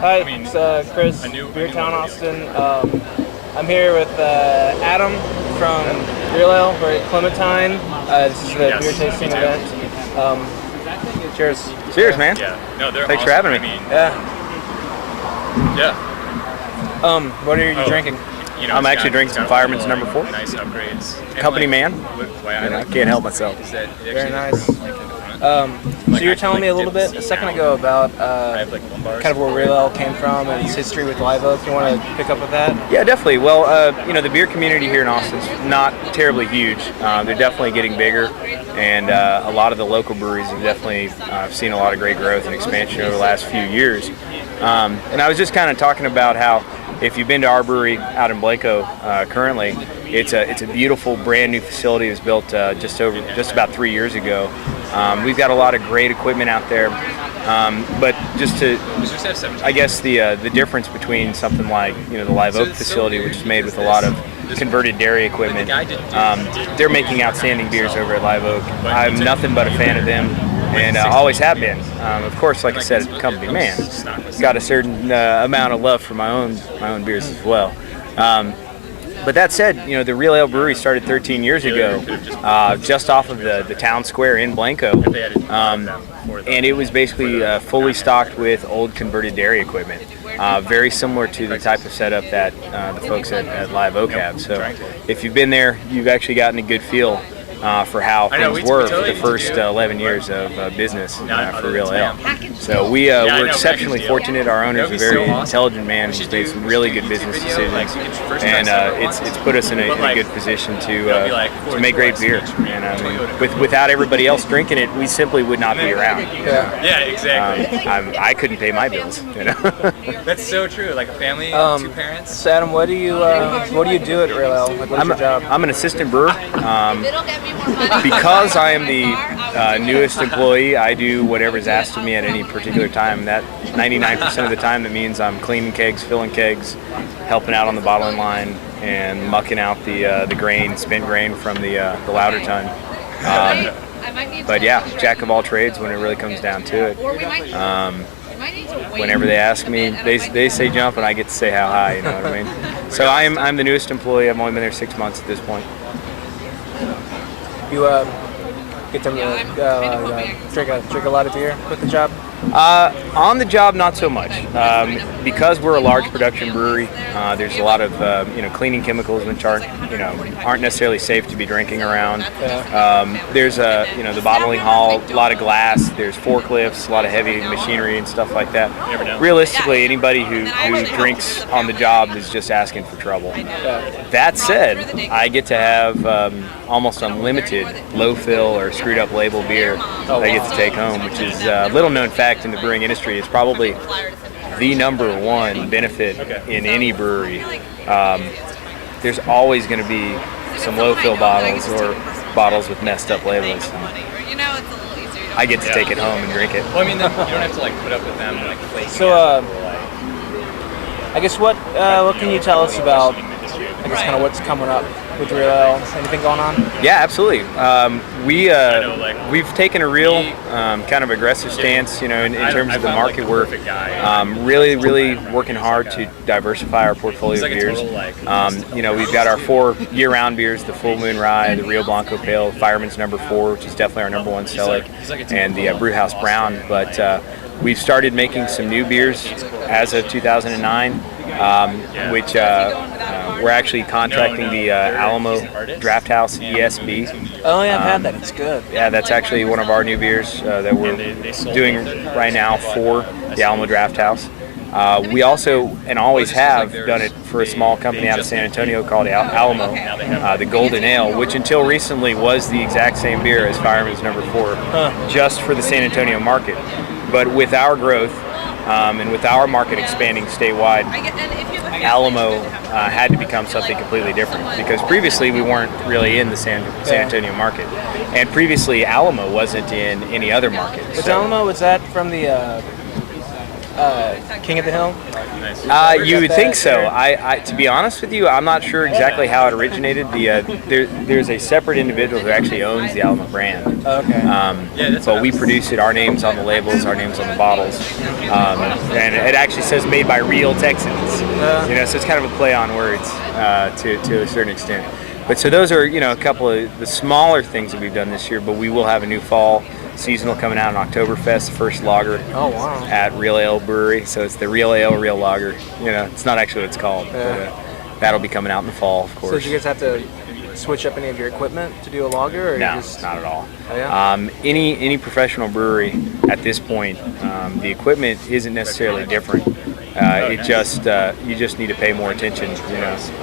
Hi, it's Chris, BeerTownAustin. I'm here with Adam from Real Ale. We're at Clementine. This is the beer tasting event. Cheers. Cheers, man. Yeah. No, they're Thanks awesome. for having me. I mean, Yeah. yeah. What are you drinking? You know, I'm it's actually got- drinking it's some got Fireman's little, number 4. Nice upgrades. And, Company like, man. Why I I can't help myself. is that it Very actually nice. like in the front. So you were telling me a little bit a second ago about I have like lumbars. kind of where Real Ale came from and its history with Live Oak. You want to pick up with that? Yeah, definitely. Well, the beer community here in Austin's not terribly huge. They're definitely getting bigger, and a lot of the local breweries have definitely seen a lot of great growth and expansion over the last few years. And I was just kind of talking about how if you've been to our brewery out in Blanco currently, it's a beautiful brand new facility. It was built just about 3 years ago. We've got a lot of great equipment out there, but I guess the difference between something like the Live Oak facility, which is made with a lot of converted dairy equipment, they're making outstanding beers over at Live Oak. I'm nothing but a fan of them, and always have been. Of course, like I said, company man, got a certain amount of love for my own beers as well. But that said, the Real Ale Brewery started 13 years ago, just off of the town square in Blanco, and it was basically fully stocked with old converted dairy equipment, very similar to the type of setup that the folks at Live Oak have. So if you've been there, you've actually gotten a good feel for how things were for the first 11 years of business for Real Ale. So we're exceptionally fortunate. Our owner's a very intelligent man who's made some really good business decisions, and it's put us in a good position to make great beer. And I mean, without everybody else drinking it, we simply would not be around. Yeah, exactly. I couldn't pay my bills. That's so true. Like a family, 2 parents. So Adam, what do you do at Real Ale? Like, what's your job? I'm an assistant brewer. Because I am the newest employee, I do whatever's asked of me at any particular time. That 99% of the time, that means I'm cleaning kegs, filling kegs, helping out on the bottling line, and mucking out the grain, spent grain from the lauter ton. But yeah, jack of all trades when it really comes down to it. Whenever they ask me, they say jump, and I get to say how high. You know what I mean? So I'm the newest employee. I've only been there 6 months at this point. You get to drink a lot of beer with the job? On the job, not so much. Because we're a large production brewery, there's a lot of cleaning chemicals which aren't necessarily safe to be drinking around. There's the bottling hall, a lot of glass. There's forklifts, a lot of heavy machinery and stuff like that. Realistically, anybody who drinks on the job is just asking for trouble. That said, I get to have almost unlimited low fill or screwed up label beer that I get to take home, which is a little known fact in the brewing industry. It's probably the number one benefit in any brewery. There's always going to be some low fill bottles or bottles with messed up labels. I get to take it home and drink it. Well, I mean, you don't have to put up with them flaking. So, I guess what can you tell us about kind of what's coming up with Real Ale? Anything going on? Yeah, absolutely. We've taken a real kind of aggressive stance, in terms of the market. We're really working hard to diversify our portfolio of beers. We've got our 4 year-round beers: the Full Moon Rye, the Rio Blanco Pale, Fireman's number 4, which is definitely our number 1 seller, and the Brewhouse Brown. But we've started making some new beers as of 2009, which we're actually contracting the Alamo Draft House ESB. Oh yeah, I've had that. It's good. Yeah, that's actually one of our new beers that we're doing right now for the Alamo Draft House. We also, and always have, done it for a small company out of San Antonio called Alamo, the Golden Ale, which until recently was the exact same beer as Fireman's number 4, just for the San Antonio market. But with our growth and with our market expanding statewide, Alamo had to become something completely different, because previously we weren't really in the San Antonio market, and previously Alamo wasn't in any other market. Was Alamo, was that from the King of the Hill? You would think so. I, to be honest with you, I'm not sure exactly how it originated. There's a separate individual who actually owns the Alamo brand. Okay. But we produce it. Our name's on the labels, our name's on the bottles, and it actually says made by real Texans. So it's kind of a play on words to a certain extent. But so those are a couple of the smaller things that we've done this year. But we will have a new fall seasonal coming out in Oktoberfest, the first lager at Real Ale Brewery. So it's the Real Ale, Real Lager. It's not actually what it's called. But, that'll be coming out in the fall, of course. So did you guys have to switch up any of your equipment to do a lager? Or No, not at all. Oh, yeah? Any professional brewery at this point, the equipment isn't necessarily different. You just need to pay more attention.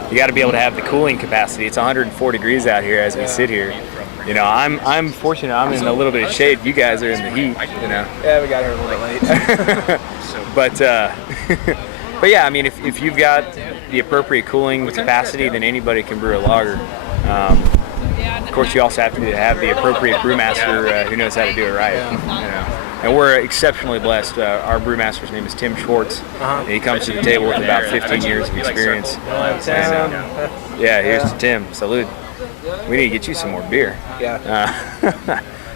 You got to be able to have the cooling capacity. It's 104 degrees out here as we sit here. I'm fortunate. I'm in a little bit of shade. You guys are in the heat. Yeah, we got here a little bit late. But yeah, I mean, if you've got the appropriate cooling capacity, then anybody can brew a lager. Of course, you also have to have the appropriate brewmaster who knows how to do it right. And we're exceptionally blessed. Our brewmaster's name is Tim Schwartz. And he comes to the table with about 15 years of experience. Yeah, here's to Tim. Salute. We need to get you some more beer.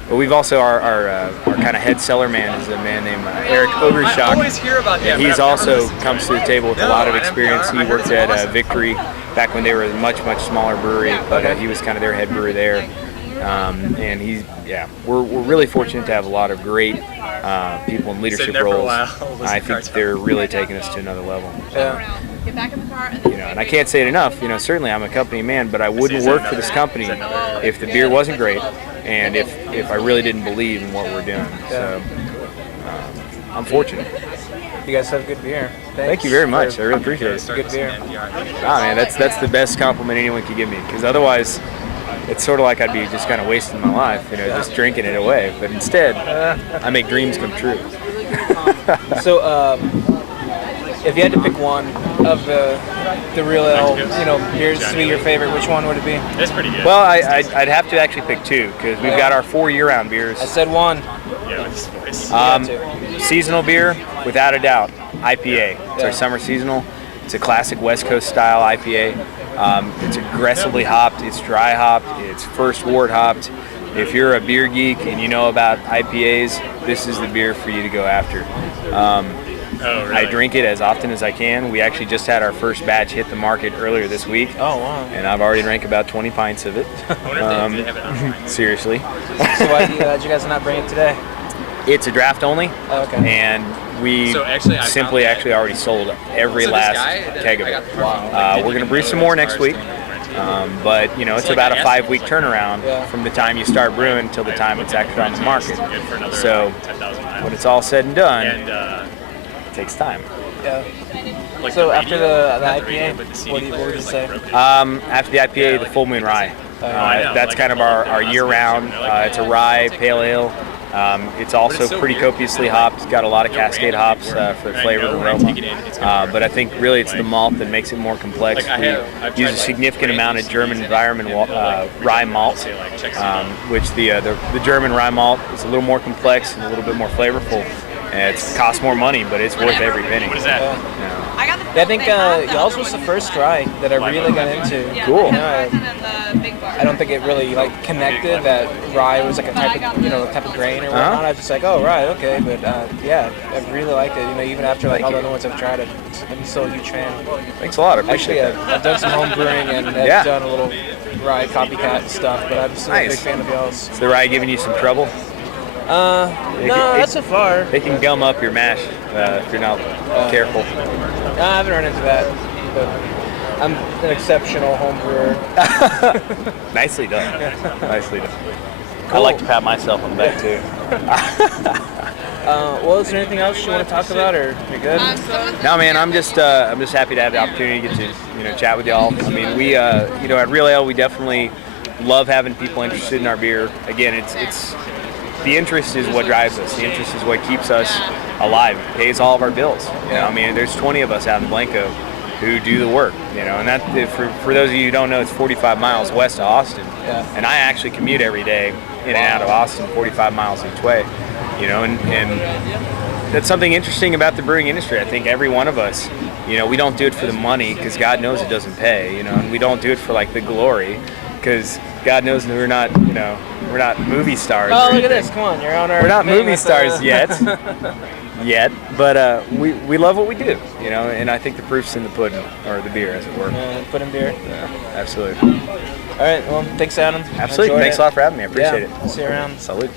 But we've also our kind of head cellar man is a man named Eric Ogershock. I always hear about him. He's also comes to the table with a lot of experience. He worked at Victory back when they were a much smaller brewery, but he was kind of their head brewer there. And we're really fortunate to have a lot of great people in leadership roles. I think they're really taking us to another level. And I can't say it enough. Certainly I'm a company man, but I wouldn't work for this company if the beer wasn't great and if I really didn't believe in what we're doing. So I'm fortunate. You guys have good beer. Thank you very much. I really appreciate it. Good beer. Man, that's the best compliment anyone could give me, because otherwise it's sort of like I'd be just kind of wasting my life, just drinking it away. But instead, I make dreams come true. So, if you had to pick one of the Real Ale, beers to be your favorite, which one would it be? It's pretty good. Well, I'd have to actually pick two, because we've got our 4 year-round beers. I said one. Yeah, with this voice. Seasonal beer, without a doubt, IPA. It's our summer seasonal. It's a classic West Coast style IPA. It's aggressively hopped, it's dry hopped, it's first wort hopped. If you're a beer geek and you know about IPAs, this is the beer for you to go after. Really? I drink it as often as I can. We actually just had our first batch hit the market earlier this week. Oh, wow. And I've already drank about 20 pints of it. Seriously. So why'd you guys not bring it today? It's a draft only. Oh, okay. And we simply already sold every last keg of it. We're going to brew some more next week. But it's about a 5-week turnaround from the time you start brewing until the time it's actually on the market. So when it's all said and done, it takes time. Yeah. So after the IPA, what would you say? After the IPA, the Full Moon Rye. That's kind of our year-round. It's a rye pale ale. It's also pretty copiously hopped. It's got a lot of Cascade hops for the flavor and aroma. But I think really it's the malt that makes it more complex. We use a significant amount of German environment rye malt, which the German rye malt is a little more complex and a little bit more flavorful. It costs more money, but it's worth every penny. What is that? I think y'all's was the first rye that I really got into. Cool. I don't think it really connected that rye was like a type of grain or whatnot. I was just like, oh, rye, okay. But I really liked it. Even after all the other ones I've tried, I'm still a huge fan. Thanks a lot. I appreciate it. I've done some home brewing and I've done a little rye copycat stuff, but I'm still a big fan of y'all's. Is the rye giving you some trouble? No, not so far. They can gum up your mash if you're not careful. I haven't run into that, but I'm an exceptional home brewer. Nicely done. Nicely done. Cool. I like to pat myself on the back too. Well, is there anything else you want to talk about, or you good? No, man. I'm just happy to have the opportunity to get to chat with y'all. I mean, we at Real Ale, we definitely love having people interested in our beer. Again, it's the interest is what drives us. The interest is what keeps us alive. It pays all of our bills. I mean, there's 20 of us out in Blanco who do the work. And that for those of you who don't know, it's 45 miles west of Austin. And I actually commute every day in and out of Austin, 45 miles each way. And that's something interesting about the brewing industry. I think every one of us, you know, we don't do it for the money because God knows it doesn't pay, you know, and we don't do it for like the glory because God knows we're not, you know, we're not movie stars. Oh, look at this! Come on, you're on our. We're not thing movie with, stars yet, but we love what we do, you know, and I think the proof's in the pudding, or the beer, as it were. Pudding beer. Yeah, absolutely. All right, well, thanks, Adam. Absolutely. Thanks a lot for having me. I appreciate it. it. See you around. Salute.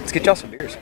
Let's get y'all some beers.